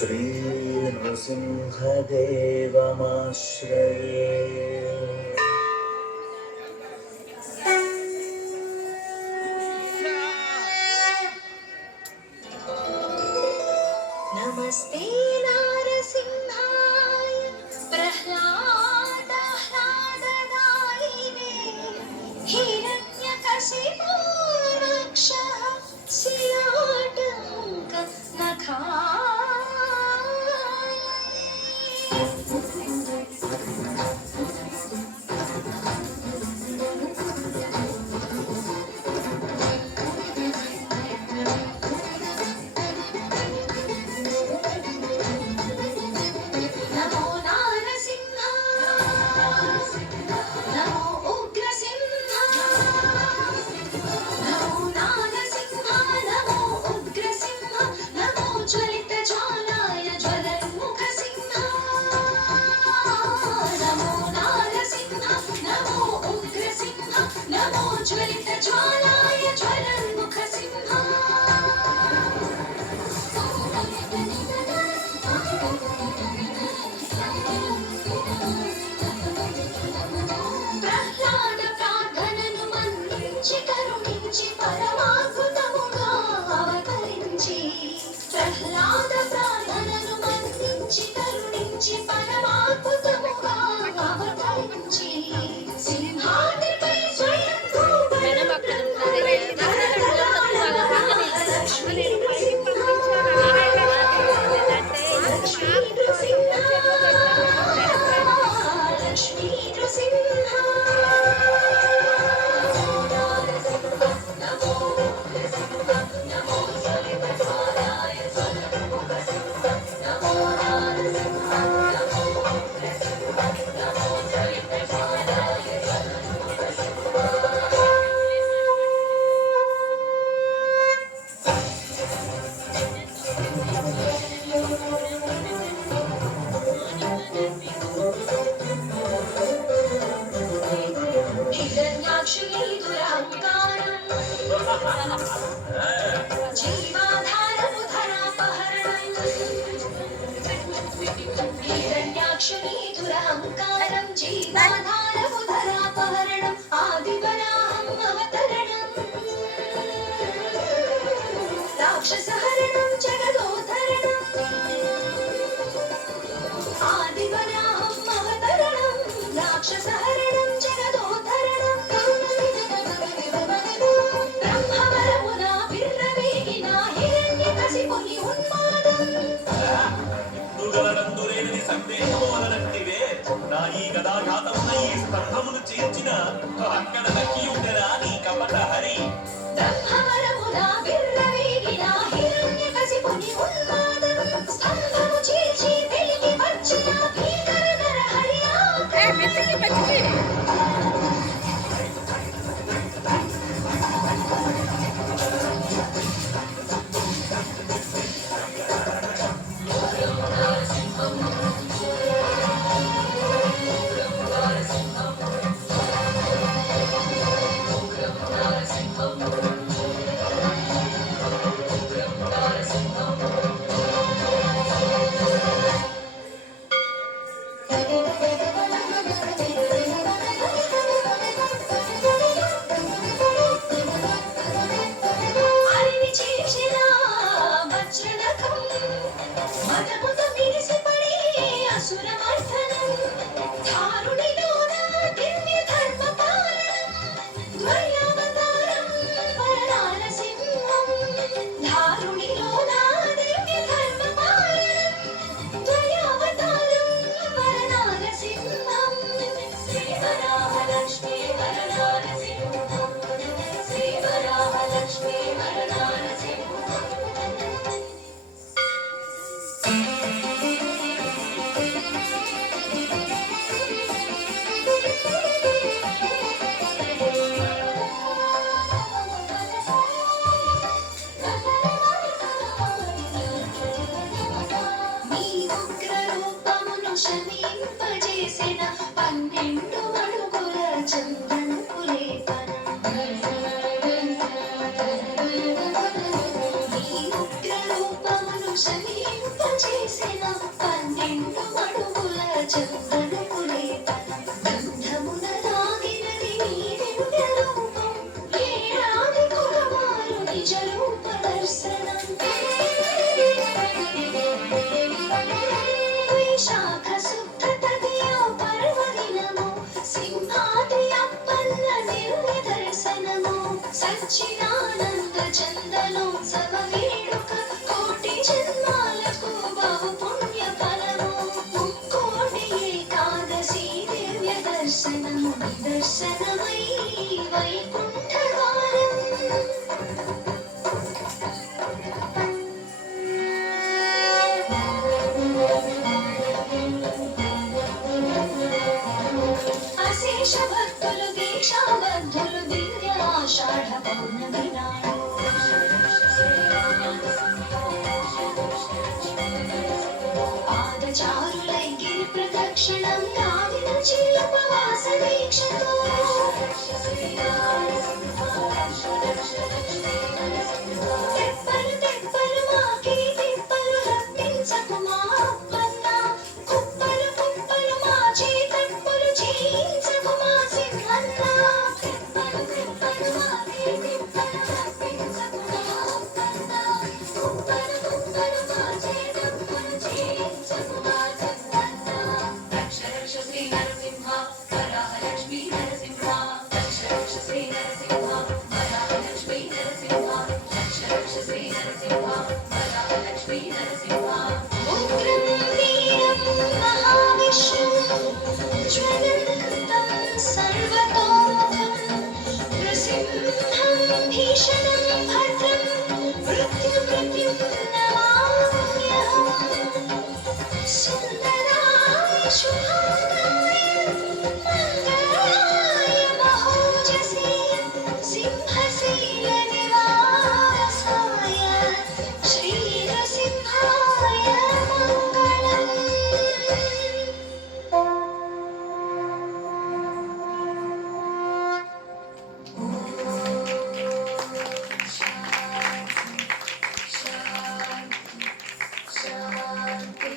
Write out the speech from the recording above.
श्रीनृसिंहदेवमाश्रये। नमस्ते नारसिंहाय प्रह्लादाह्लाददायिने हिरण्यकशिपो रक्षः शिलाटङ्क हिरण्याक्षरीधुरहङ्कारं जीवाधारमुधरापहरणम् आदिवराहम् अवतरणम् राक्षसहरणं जगदोद्धरणम् आदिवराहम् अवतरणम् राक्षसहरणं जगदोद्धरणम् ब्रह्मवरमुना विर्रवेगिना हिरण्यकशिपुनि उन्मादम् నా ఈ గదాఘాతమున ఈ స్తంభమును చేర్చిన అక్కడ దక్కి ఉండరా నీ కపట హరి. బ్రహ్మవరమునా విర్రవేగిన హిరణ్యకశిపుని ఉన్మాదం స్తంభము చీల్చి వెలికి వచ్చిన భీకర నరహరియా. रूपदर्शनम् వైశాఖ శుద్ధ తదియ పర్వదినము సింహాద్రి అప్పన్న దివ్య దర్శనము సచ్చిదానంద చందనోత్సవ వేడుక కోటి జన్మాలకు బహు పుణ్య ఫలము ముక్కోటి ఏకాదశి దివ్య దర్శనము దర్శనమై వైకుంఠ ద్వారం అశేష భక్తులు దీక్షాబద్ధులు దివ్య ఆషాఢ పౌర్ణమి నాడు పాదచారులై గిరి ప్రదక్షిణం గావిన ఉపవాస దీక్షతో తెప్పలు తెప్పలు మాకి తిప్పలు రప్పించకు మా అప్పన్న కుప్పలు కుప్పలు మాచి తప్పులు చేయించకు మా సింహన్న తెప్పలు తెప్పలు మాకి తిప్పలు రప్పించకు మా అప్పన్న కుప్పలు కుప్పలు మాచి తప్పులు చేయించకు మా సింహన్న రక్ష రక్ష శ్రీ నరసింహ వరాహలక్ష్మీ నరసింహ రక్ష రక్ష శ్రీ నరసింహ వరాహలక్ష్మీ నరసింహ రక్ష రక్ష శ్రీ నరసింహ వరాహలక్ష్మీ నరసింహ ఉగ్రం వీరం మహావిష్ణుం జ్వలంతం సర్వతోముఖం నృసింహం భీషణం భద్రం మృత్యుమృత్యుం నమామ్యహం సుందరాయ శుభాంగాయ మంగళాయ మహోజసే సింహశైల నివాసాయ శ్రీ నృసింహాయ మంగళం శాంతి